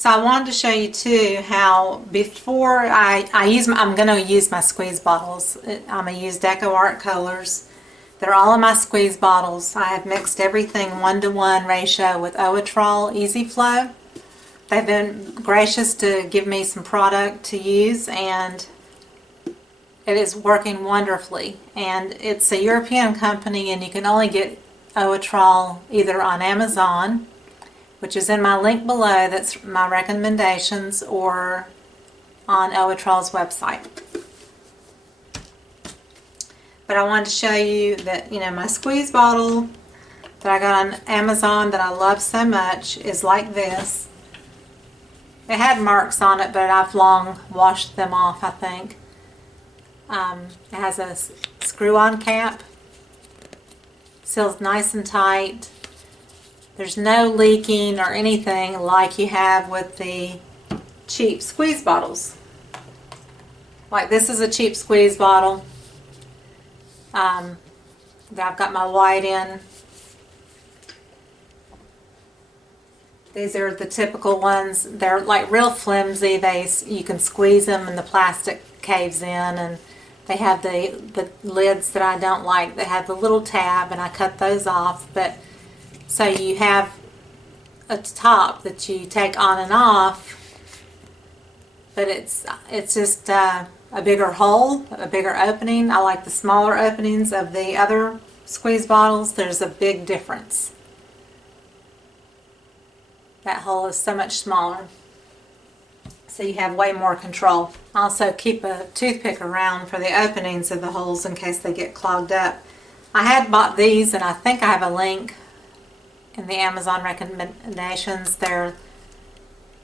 So I wanted to show you too how before I'm going to use my squeeze bottles. I'm going to use DecoArt colors. They're all in my squeeze bottles. I have mixed everything 1-to-1 ratio with Owatrol Easy Flow. They've been gracious to give me some product to use, and it is working wonderfully. And it's a European company, and you can only get Owatrol either on Amazon, which is in my link below, that's my recommendations, or on Owatrol's website. But I wanted to show you that, my squeeze bottle that I got on Amazon that I love so much is like this. It had marks on it, but I've long washed them off, I think. It has a screw-on cap. Seals nice and tight. There's no leaking or anything like you have with the cheap squeeze bottles. Like this is a cheap squeeze bottle that I've got my white in. These are the typical ones. They're like real flimsy. You can squeeze them and the plastic caves in, and they have the lids that I don't like. They have the little tab, and I cut those off. But so you have a top that you take on and off, but it's just a bigger hole, a bigger opening. I like the smaller openings of the other squeeze bottles. There's a big difference. That hole is so much smaller, so you have way more control. Also keep a toothpick around for the openings of the holes in case they get clogged up. I had bought these, and I think I have a link in the Amazon recommendations. They're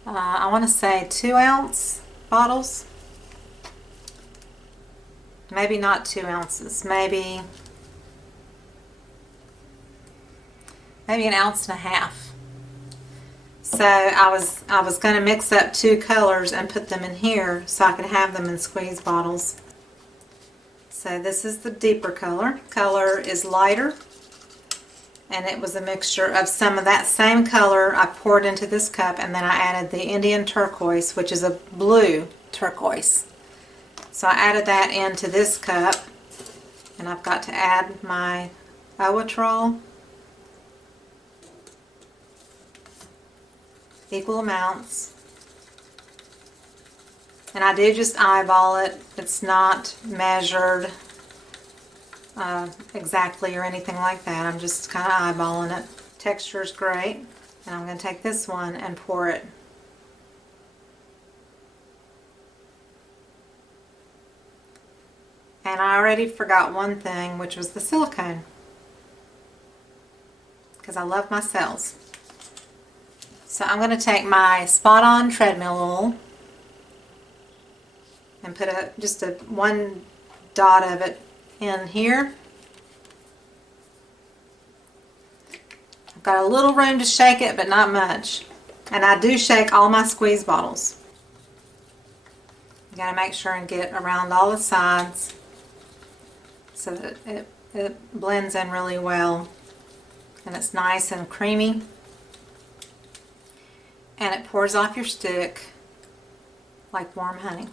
I want to say 2-ounce bottles, maybe not 2 ounces, maybe 1.5 ounces. So I was going to mix up 2 colors and put them in here so I could have them in squeeze bottles. So this is the deeper color. Color is lighter, and it was a mixture of some of that same color I poured into this cup, and then I added the Indian turquoise, which is a blue turquoise. So I added that into this cup, and I've got to add my Owatrol, equal amounts, and I do just eyeball it. It's not measured exactly or anything like that. I'm just kind of eyeballing it. Texture is great, and I'm going to take this one and pour it. And I already forgot one thing, which was the silicone, because I love my cells. So I'm going to take my Spot On treadmill oil and put just one dot of it in here. I've got a little room to shake it, but not much. And I do shake all my squeeze bottles. You got to make sure and get around all the sides so that it blends in really well, and it's nice and creamy. And it pours off your stick like warm honey.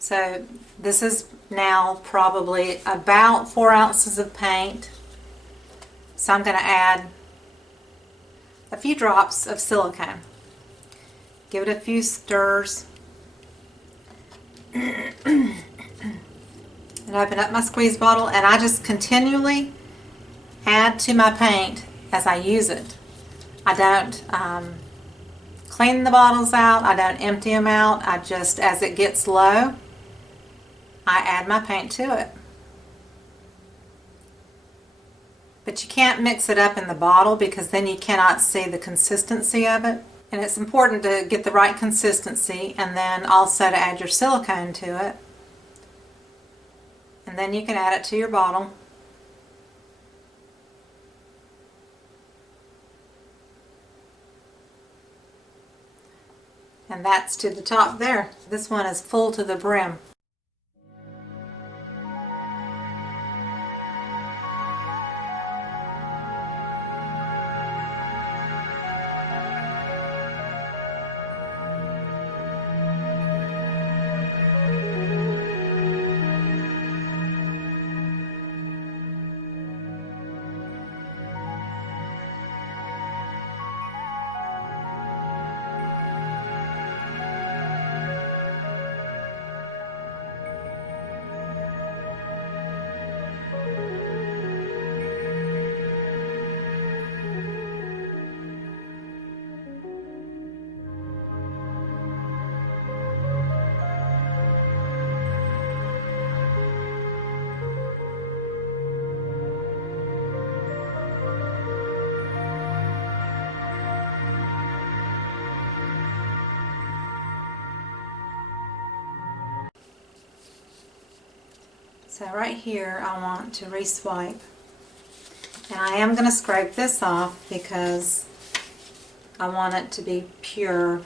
So this is now probably about 4 ounces of paint. So I'm going to add a few drops of silicone. Give it a few stirs. And open up my squeeze bottle, and I just continually add to my paint as I use it. I don't clean the bottles out. I don't empty them out. I just, as it gets low, I add my paint to it. But you can't mix it up in the bottle, because then you cannot see the consistency of it. And it's important to get the right consistency, and then also to add your silicone to it. And then you can add it to your bottle. And that's to the top there. This one is full to the brim. So right here I want to re-swipe. And I am going to scrape this off because I want it to be pure.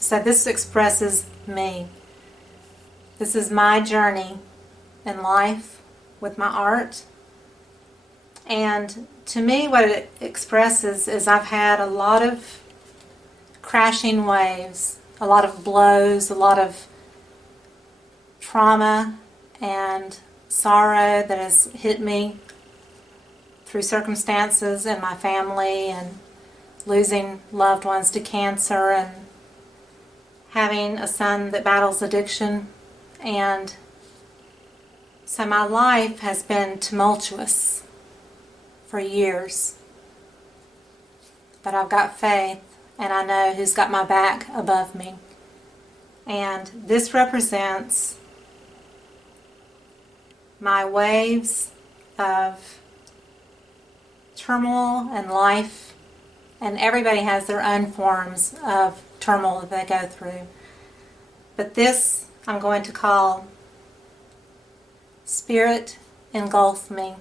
So this expresses me. This is my journey in life with my art. And to me what it expresses is I've had a lot of crashing waves, a lot of blows, a lot of trauma and sorrow that has hit me through circumstances in my family and losing loved ones to cancer and having a son that battles addiction. And so my life has been tumultuous for years. But I've got faith and I know who's got my back above me. And this represents my waves of turmoil in life, and everybody has their own forms of turmoil that they go through. But this I'm going to call Spirit Engulf Me.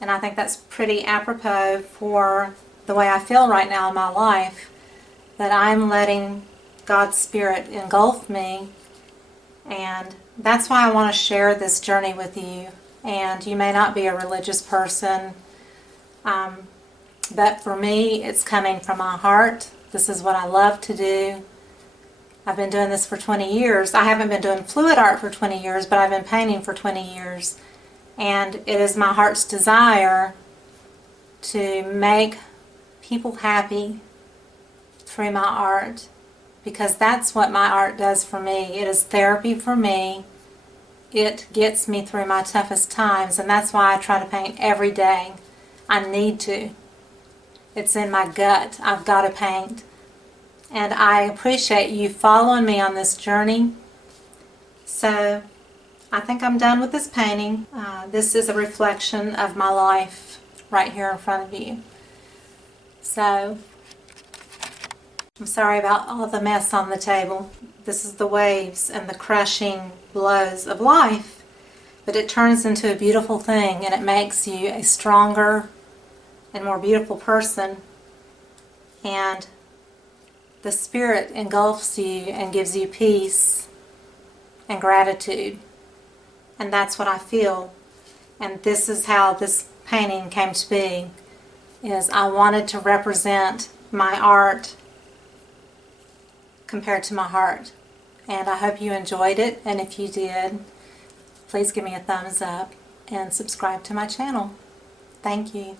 And I think that's pretty apropos for the way I feel right now in my life, that I'm letting God's Spirit engulf me, and that's why I want to share this journey with you. And you may not be a religious person, but for me, it's coming from my heart. This is what I love to do. I've been doing this for 20 years. I haven't been doing fluid art for 20 years, but I've been painting for 20 years. And it is my heart's desire to make people happy through my art, because that's what my art does for me. It is therapy for me. It gets me through my toughest times, and that's why I try to paint every day. I need to. It's in my gut. I've got to paint. And I appreciate you following me on this journey. So I think I'm done with this painting. This is a reflection of my life right here in front of you. So I'm sorry about all the mess on the table. This is the waves and the crushing blows of life, but it turns into a beautiful thing, and it makes you a stronger and more beautiful person. And the Spirit engulfs you and gives you peace and gratitude. And that's what I feel. And this is how this painting came to be, is I wanted to represent my art compared to my heart. And I hope you enjoyed it, and if you did, please give me a thumbs up and subscribe to my channel. Thank you.